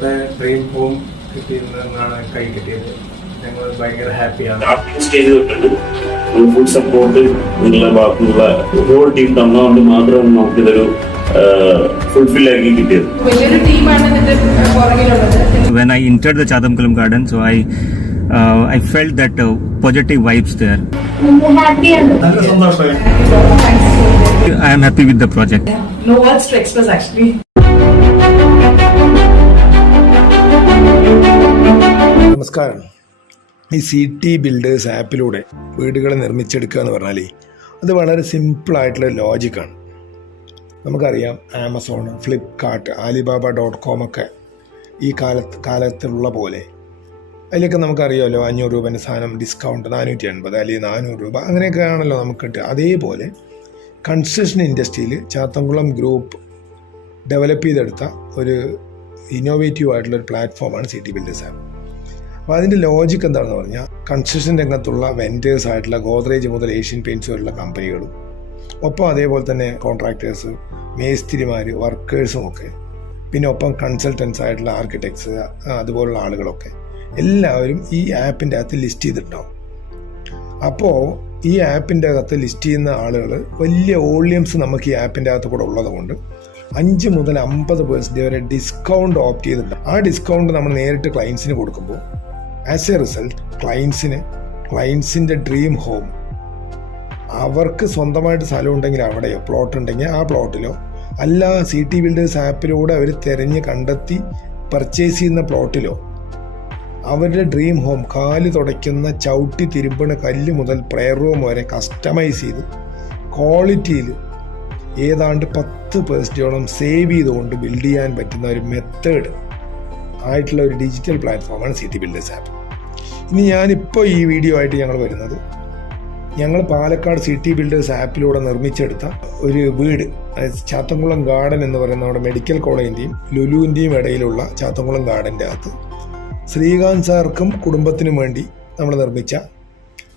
Dream home കിട്ടിയെന്നാണ് കൈ കിട്ടിയത്. ഞങ്ങൾ ഭയങ്കര ഹാപ്പിയാണ്. സ്റ്റാർട്ടിംഗ് സ്റ്റേജ് തൊട്ടുണ്ട് ഫുൾ സപ്പോർട്ട് നിങ്ങളുടെ ഭാഗത്തുനിന്നുള്ള ഹോൾ ടീം തന്നുകൊണ്ട് മാത്രമാണ് നമുക്കിതൊരു ഫുൾഫിൽ ആക്കി കിട്ടിയത്. വലിയൊരു ടീമാണ് ഇതിന്റെ പുറകിലുള്ളത്. When I entered the Chadamkulam garden, so I felt that positive vibes there. നല്ല സന്തോഷമായി. I am happy with the project. No words to express actually. നമസ്കാരം. ഈ CT ബിൽഡേഴ്സ് ആപ്പിലൂടെ വീടുകൾ നിർമ്മിച്ചെടുക്കുക എന്ന് പറഞ്ഞാൽ അത് വളരെ സിമ്പിളായിട്ടുള്ള ലോജിക്കാണ്. നമുക്കറിയാം ആമസോൺ, ഫ്ലിപ്കാർട്ട്, alibaba.com ഒക്കെ ഈ കാലത്തുള്ള പോലെ അതിലൊക്കെ നമുക്കറിയാമല്ലോ 500 രൂപേൻ്റെ സാധനം ഡിസ്കൗണ്ട് 480 അല്ലെങ്കിൽ 400 രൂപ അങ്ങനെയൊക്കെയാണല്ലോ നമുക്ക് കിട്ടുക. അതേപോലെ കൺസ്ട്രക്ഷൻ ഇൻഡസ്ട്രിയിൽ ചാത്തൻകുളം ഗ്രൂപ്പ് ഡെവലപ്പ് ചെയ്തെടുത്ത ഒരു ഇന്നോവേറ്റീവ് ആയിട്ടുള്ളൊരു പ്ലാറ്റ്ഫോമാണ് CT ബിൽഡേഴ്സ് ആപ്പ്. അപ്പോൾ അതിൻ്റെ ലോജിക്ക് എന്താണെന്ന് പറഞ്ഞാൽ കൺസ്ട്രക്ഷൻ രംഗത്തുള്ള വെൻഡേഴ്സ് ആയിട്ടുള്ള ഗോദ്രേജ് മുതൽ ഏഷ്യൻ പെയിൻറ്റ്സ് വരെയുള്ള കമ്പനികളും ഒപ്പം അതേപോലെ തന്നെ കോൺട്രാക്ടേഴ്സ്, മേസ്തിരിമാർ, വർക്കേഴ്സും ഒക്കെ, പിന്നെ ഒപ്പം കൺസൾട്ടൻസ് ആയിട്ടുള്ള ആർക്കിടെക്ട്സ് അതുപോലുള്ള ആളുകളൊക്കെ എല്ലാവരും ഈ ആപ്പിൻ്റെ അകത്ത് ലിസ്റ്റ് ചെയ്തിട്ടുണ്ടാവും. അപ്പോൾ ഈ ആപ്പിൻ്റെ അകത്ത് ലിസ്റ്റ് ചെയ്യുന്ന ആളുകൾ വലിയ വോള്യൂംസ് നമുക്ക് ഈ ആപ്പിൻ്റെ അകത്ത് കൂടെ ഉള്ളതുകൊണ്ട് 5 മുതൽ 50% വരെ ഡിസ്കൗണ്ട് ഓപ്റ്റ് ചെയ്തിട്ടുണ്ട്. ആ ഡിസ്കൗണ്ട് നമ്മൾ നേരിട്ട് ക്ലയൻസിന് കൊടുക്കുമ്പോൾ ആസ് എ റിസൾട്ട് ക്ലയൻസിൻ്റെ ഡ്രീം ഹോം, അവർക്ക് സ്വന്തമായിട്ട് സ്ഥലം ഉണ്ടെങ്കിൽ അവിടെയോ, പ്ലോട്ട് ഉണ്ടെങ്കിൽ ആ പ്ലോട്ടിലോ, അല്ല CT ബിൽഡേഴ്സ് ആപ്പിലൂടെ അവർ തിരഞ്ഞ് കണ്ടെത്തി പർച്ചേസ് ചെയ്യുന്ന പ്ലോട്ടിലോ അവരുടെ ഡ്രീം ഹോം കാല് തുടയ്ക്കുന്ന ചവിട്ടി തിരുമ്പണ കല്ല് മുതൽ പ്രെയർ റൂം വരെ കസ്റ്റമൈസ് ചെയ്ത് ക്വാളിറ്റിയിൽ ഏതാണ്ട് 10% സേവ് ചെയ്തുകൊണ്ട് ബിൽഡ് ചെയ്യാൻ പറ്റുന്ന ഒരു മെത്തേഡ് ആയിട്ടുള്ള ഒരു ഡിജിറ്റൽ പ്ലാറ്റ്ഫോമാണ് CT ബിൽഡേഴ്സ് ആപ്പ്. ഇനി ഞാനിപ്പോൾ ഈ വീഡിയോ ആയിട്ട് ഞങ്ങൾ വരുന്നത് ഞങ്ങൾ പാലക്കാട് CT ബിൽഡേഴ്സ് ആപ്പിലൂടെ നിർമ്മിച്ചെടുത്ത ഒരു വീട്, ചാത്തൻകുളം ഗാർഡൻ എന്ന് പറയുന്ന നമ്മുടെ മെഡിക്കൽ കോളേജിൻ്റെയും ലുലുവിൻ്റെയും ഇടയിലുള്ള ചാത്തൻകുളം ഗാർഡൻ്റെ അകത്ത് ശ്രീകാന്ത് സാർക്കും കുടുംബത്തിനും വേണ്ടി നമ്മൾ നിർമ്മിച്ച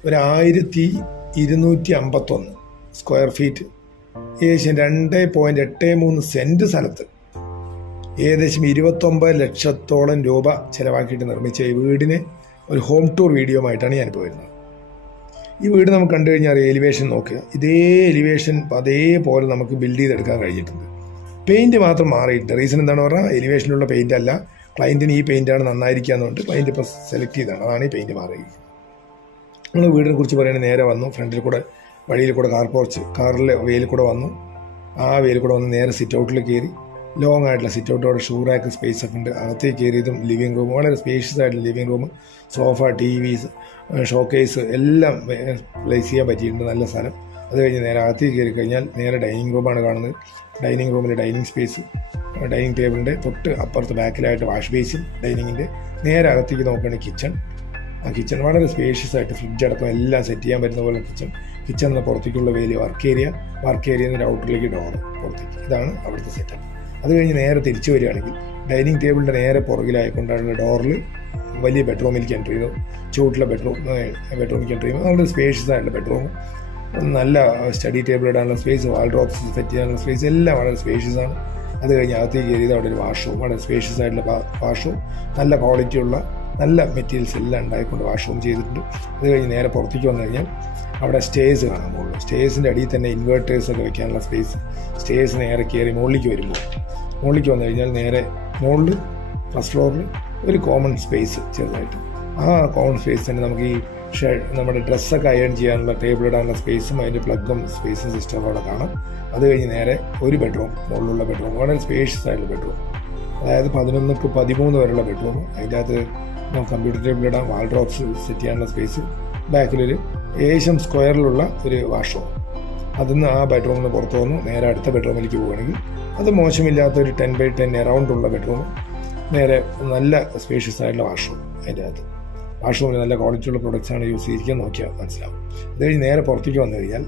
ഒരു 1251 സ്ക്വയർ ഫീറ്റ് ഏകദേശം 2.83 സെൻറ്റ് സ്ഥലത്ത് ഏകദേശം 29 ലക്ഷത്തോളം രൂപ ചിലവാക്കിയിട്ട് നിർമ്മിച്ച ഈ വീടിന് ഒരു ഹോം ടൂർ വീഡിയോ ആയിട്ടാണ് ഞാനിപ്പോൾ വരുന്നത്. ഈ വീട് നമുക്ക് കണ്ടു കഴിഞ്ഞാൽ എലിവേഷൻ നോക്കുക, ഇതേ എലിവേഷൻ അതേപോലെ നമുക്ക് ബിൽഡ് ചെയ്തെടുക്കാൻ കഴിഞ്ഞിട്ടുണ്ട്. പെയിൻറ്റ് മാത്രം മാറിയിട്ടുണ്ട്. റീസൺ എന്താണെന്ന് പറഞ്ഞാൽ എലിവേഷനിലുള്ള പെയിൻ്റ് അല്ല, ക്ലയൻറ്റിന് ഈ പെയിൻറ്റാണ് നന്നായിരിക്കുക എന്നുകൊണ്ട് ക്ലയൻറ്റ് ഇപ്പോൾ സെലക്ട് ചെയ്തതാണ്, അതാണ് ഈ പെയിൻറ്റ് മാറിയിരിക്കുന്നത്. നമ്മൾ വീടിനെ കുറിച്ച് പറയുന്നത് നേരെ വന്നു, ഫ്രണ്ടിൽ കൂടെ വഴിയിൽ കൂടെ കാർ പോർച്ച്, കാറിൽ വെയിൽ കൂടെ വന്നു, ആ വെയിൽ കൂടെ വന്ന് നേരെ സിറ്റ് ഔട്ടിൽ കയറി, ലോങ് ആയിട്ടുള്ള സിറ്റ് ഔട്ടോടെ ഷൂ റാക്ക് സ്പേസ് ഒക്കെ ഉണ്ട്. അകത്തേക്ക് കയറിയതും ലിവിങ് റൂം, വളരെ സ്പേഷ്യസ് ആയിട്ടുള്ള living room, sofa, TVs, showcase എല്ലാം പ്ലേസ് ചെയ്യാൻ പറ്റിയിട്ടുണ്ട്, നല്ല സ്ഥലം. അത് കഴിഞ്ഞ് നേരെ അകത്തേക്ക് കയറി കഴിഞ്ഞാൽ നേരെ ഡൈനിങ് റൂമാണ് കാണുന്നത്. ഡൈനിങ് റൂമിൽ ഡൈനിങ് സ്പേസ്, ഡൈനിങ് ടേബിളിൻ്റെ തൊട്ട് അപ്പുറത്ത് ബാക്കിലായിട്ട് വാഷ് ബേസിൻ, ഡൈനിങ്ങിൻ്റെ നേരെ അകത്തേക്ക് നോക്കുകയാണെങ്കിൽ കിച്ചൺ. ആ കിച്ചൺ വളരെ സ്പേഷ്യസ് ആയിട്ട് ഫ്രിഡ്ജ് അടക്കം എല്ലാം സെറ്റ് ചെയ്യാൻ പറ്റുന്ന പോലെ കിച്ചണിൽ നിന്ന് പുറത്തേക്കുള്ള വലിയ വർക്ക് ഏരിയയിൽ നിന്ന് ഔട്ടറിലേക്ക് ഡോറ് പുറത്തേക്ക്, ഇതാണ് അവിടുത്തെ സെറ്റപ്പ്. അത് കഴിഞ്ഞ് നേരെ തിരിച്ചു വരികയാണെങ്കിൽ ഡൈനിങ് ടേബിളിൻ്റെ നേരെ പുറകിലായിക്കൊണ്ടാണ് ഡോറിൽ വലിയ ബെഡ്റൂമിലേക്ക് എൻ്റർ ചെയ്തു, ചൂട്ടുള്ള ബെഡ്റൂമിലേക്ക് എൻ്റർ ചെയ്യുമ്പോൾ വളരെ സ്പേഷ്യസ് ആയിട്ടുള്ള ബെഡ്റൂം, നല്ല സ്റ്റഡി ടേബിൾ ഇടാനുള്ള സ്പേസ്, വാൾഡ്രോബ്സ് സെറ്റ് ചെയ്യാനുള്ള സ്പേസ് എല്ലാം വളരെ സ്പേഷ്യസ് ആണ്. അത് കഴിഞ്ഞ് അകത്തേക്ക് കയറിയത് അവിടെ ഒരു വാഷ്റൂം, വളരെ സ്പേഷ്യസ് ആയിട്ടുള്ള വാഷ്റൂം, നല്ല ക്വാളിറ്റിയുള്ള നല്ല മെറ്റീരിയൽസ് എല്ലാം ഉണ്ടായിക്കൊണ്ട് വാഷ്റൂം ചെയ്തിട്ടുണ്ട്. അത് കഴിഞ്ഞ് നേരെ പുറത്തേക്ക് വന്നു കഴിഞ്ഞാൽ അവിടെ സ്റ്റേഴ്സ് കാണാൻ പോകുള്ളൂ. സ്റ്റേഴ്സിൻ്റെ അടിയിൽ തന്നെ ഇൻവേർട്ടേഴ്സൊക്കെ വെക്കാനുള്ള സ്പേസ്. സ്റ്റേഴ്സ് നേരെ കയറി മുകളിലേക്ക് വന്നു കഴിഞ്ഞാൽ നേരെ മുകളിൽ ഫസ്റ്റ് ഫ്ലോറിൽ ഒരു കോമൺ സ്പേസ് ചെറുതായിട്ട്, ആ കോമൺ സ്പേസ് തന്നെ നമുക്ക് ഈ നമ്മുടെ ഡ്രസ്സൊക്കെ അയൺ ചെയ്യാനുള്ള ടേബിൾ ഇടാനുള്ള സ്പേസും അതിൻ്റെ പ്ലഗും സ്പേസും സിസ്റ്റം അവിടെ കാണാം. അത് കഴിഞ്ഞ് നേരെ ഒരു ബെഡ്റൂം, മുകളിലുള്ള ബെഡ്റൂം, വളരെ സ്പേഷ്യസ് ആയിട്ടുള്ള ബെഡ്റൂം, അതായത് 11 to 13 വരെയുള്ള ബെഡ്റൂം. അതിൻ്റെ അകത്ത് നമുക്ക് കമ്പ്യൂട്ടർ ടേബിൾ ഇടാം, വാൾഡ്രോബ്സ് സെറ്റ് ചെയ്യാനുള്ള സ്പേസ്, ബാക്കിലൊരു ഏകദേശം സ്ക്വയറിലുള്ള ഒരു വാഷ്റൂം. അതിന്ന് ആ ബെഡ്റൂമിൽ നിന്ന് പുറത്ത് വന്നു നേരെ അടുത്ത ബെഡ്റൂമിലേക്ക് പോവുകയാണെങ്കിൽ അത് മോശമില്ലാത്തൊരു 10x10 അറൗണ്ട് ഉള്ള ബെഡ്റൂം, നേരെ നല്ല സ്പേഷ്യസ് ആയിട്ടുള്ള വാഷ്റൂം. അതിൻ്റെ അകത്ത് വാഷ്റൂമിൽ നല്ല ക്വാളിറ്റിയുള്ള പ്രൊഡക്ട്സാണ് യൂസ് ചെയ്തിരിക്കാൻ നോക്കിയാൽ മനസ്സിലാവും. അത് കഴിഞ്ഞ് നേരെ പുറത്തേക്ക് വന്നു കഴിഞ്ഞാൽ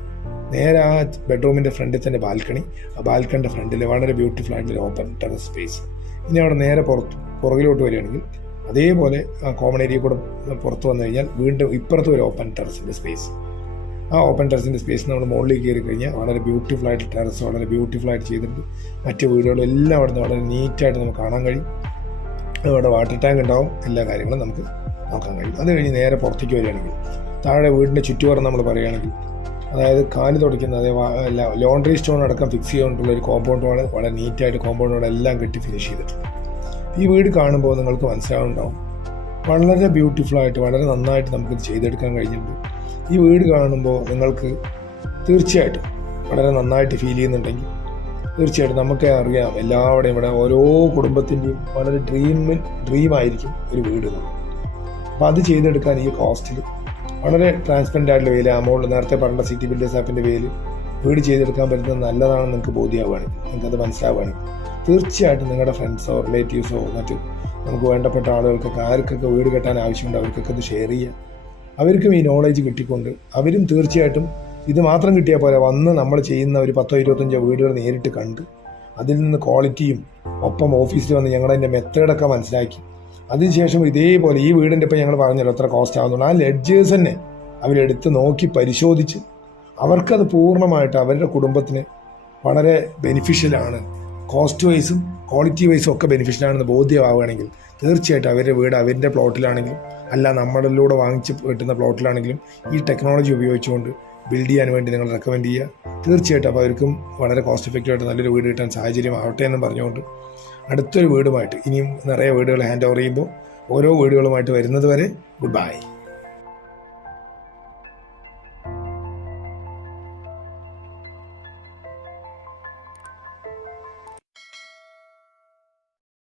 നേരെ ആ ബെഡ്റൂമിൻ്റെ ഫ്രണ്ടിൽ തന്നെ ബാൽക്കണി, ആ ബാൽക്കണിൻ്റെ ഫ്രണ്ടിൽ വളരെ ബ്യൂട്ടിഫുൾ ആയിട്ടുള്ള ഓപ്പൺ ടെറസ് സ്പേസ്. ഇനി അവിടെ നേരെ പുറകിലോട്ട് വരികയാണെങ്കിൽ അതേപോലെ ആ കോമൺ ഏരിയ കൂടെ പുറത്ത് വന്നു കഴിഞ്ഞാൽ വീണ്ടും ഇപ്പുറത്ത് ഒരു ഓപ്പൺ ടെറസിൻ്റെ സ്പേസ്. ആ ഓപ്പൺ ടെറസിൻ്റെ സ്പേസ് നമ്മൾ മുകളിലേക്ക് കയറി കഴിഞ്ഞാൽ വളരെ ബ്യൂട്ടിഫുൾ ആയിട്ട് ടെറസ് വളരെ ബ്യൂട്ടിഫുൾ ആയിട്ട് ചെയ്തിട്ടുണ്ട്. മറ്റ് വീടുകളും എല്ലാം അവിടെ നിന്ന് വളരെ നീറ്റായിട്ട് നമുക്ക് കാണാൻ കഴിയും. അവിടെ വാട്ടർ ടാങ്ക് ഉണ്ടാവും, എല്ലാ കാര്യങ്ങളും നമുക്ക് നോക്കാൻ കഴിയും. അത് കഴിഞ്ഞ് നേരെ പുറത്തേക്ക് വരികയാണെങ്കിൽ താഴെ വീടിൻ്റെ ചുറ്റുപാടും നമ്മൾ പറയുകയാണെങ്കിൽ, അതായത് കാല് തുടയ്ക്കുന്ന ലോണ്ടറി സ്റ്റോൺ അടക്കം ഫിക്സ് ചെയ്തുകൊണ്ടുള്ള ഒരു കോമ്പൗണ്ട് വാൾ, വളരെ നീറ്റായിട്ട് കോമ്പൗണ്ട് വാൾ എല്ലാം കെട്ടി ഫിനിഷ് ചെയ്തിട്ടുണ്ട്. ഈ വീട് കാണുമ്പോൾ നിങ്ങൾക്ക് മനസ്സിലാവുന്നുണ്ടാവും, വളരെ ബ്യൂട്ടിഫുള്ളായിട്ട് വളരെ നന്നായിട്ട് നമുക്കിത് ചെയ്തെടുക്കാൻ കഴിഞ്ഞിട്ടുണ്ട്. ഈ വീട് കാണുമ്പോൾ നിങ്ങൾക്ക് തീർച്ചയായിട്ടും വളരെ നന്നായിട്ട് ഫീൽ ചെയ്യുന്നുണ്ടെങ്കിൽ തീർച്ചയായിട്ടും നമുക്ക് അറിയാം, എല്ലാവരുടെയും ഇവിടെ ഓരോ കുടുംബത്തിൻ്റെയും വളരെ ഡ്രീമായിരിക്കും ഒരു വീട്. അപ്പോൾ അത് ചെയ്തെടുക്കാൻ ഈ കോസ്റ്റിൽ വളരെ ട്രാൻസ്പെറൻ്റ് ആയിട്ടുള്ള വേല്, അമൗണ്ട് നേരത്തെ പറഞ്ഞ സിറ്റി ബിൽഡേഴ്സ് ആപ്പിൻ്റെ വേല് വീട് ചെയ്തെടുക്കാൻ പറ്റുന്നത് നല്ലതാണെന്ന് നിങ്ങൾക്ക് ബോധ്യമാവുകയാണെങ്കിൽ, നിങ്ങൾക്കത് മനസ്സിലാവുകയാണെങ്കിൽ തീർച്ചയായിട്ടും നിങ്ങളുടെ ഫ്രണ്ട്സോ റിലേറ്റീവ്സോ മറ്റു നമുക്ക് വേണ്ടപ്പെട്ട ആളുകൾക്കൊക്കെ ആർക്കൊക്കെ വീട് കെട്ടാൻ ആവശ്യമുണ്ട് അവർക്കൊക്കെ ഇത് ഷെയർ ചെയ്യുക. അവർക്കും ഈ നോളേജ് കിട്ടിക്കൊണ്ട് അവരും തീർച്ചയായിട്ടും ഇത് മാത്രം കിട്ടിയാൽ പോലെ വന്ന് നമ്മൾ ചെയ്യുന്ന ഒരു 10-25 വീടുകൾ നേരിട്ട് കണ്ട് അതിൽ നിന്ന് ക്വാളിറ്റിയും ഒപ്പം ഓഫീസിൽ വന്ന് ഞങ്ങളതിൻ്റെ മെത്തേഡൊക്കെ മനസ്സിലാക്കി അതിനുശേഷം ഇതേപോലെ ഈ വീടിൻ്റെ ഇപ്പം ഞങ്ങൾ പറഞ്ഞല്ലോ എത്ര കോസ്റ്റ് ആകുന്നുണ്ട്, ആ ലെഡ്ജേഴ്സ് തന്നെ അവരെടുത്ത് നോക്കി പരിശോധിച്ച് അവർക്കത് പൂർണ്ണമായിട്ട് അവരുടെ കുടുംബത്തിന് വളരെ ബെനിഫിഷ്യലാണ്, കോസ്റ്റ് വൈസും ക്വാളിറ്റി വൈസും ഒക്കെ ബെനിഫിഷ്യലാണെന്ന് ബോധ്യമാവുകയാണെങ്കിൽ തീർച്ചയായിട്ടും അവരുടെ വീട് അവരുടെ പ്ലോട്ടിലാണെങ്കിലും അല്ല നമ്മളിലൂടെ വാങ്ങിച്ച് കിട്ടുന്ന പ്ലോട്ടിലാണെങ്കിലും ഈ ടെക്നോളജി ഉപയോഗിച്ചുകൊണ്ട് ബിൽഡ് ചെയ്യാൻ വേണ്ടി നിങ്ങൾ റെക്കമെൻഡ് ചെയ്യുക. തീർച്ചയായിട്ടും അപ്പോൾ അവർക്കും വളരെ കോസ്റ്റ് എഫക്റ്റീവായിട്ട് നല്ലൊരു വീട് കിട്ടാൻ സാഹചര്യമാവട്ടെ എന്നും പറഞ്ഞുകൊണ്ട് അടുത്തൊരു വീടുമായിട്ട് ഇനിയും നിറയെ വീടുകൾ ഹാൻഡ് ഓവർ ചെയ്യുമ്പോൾ ഓരോ വീടുകളുമായിട്ട് വരുന്നത് വരെ ഗുഡ് ബൈ.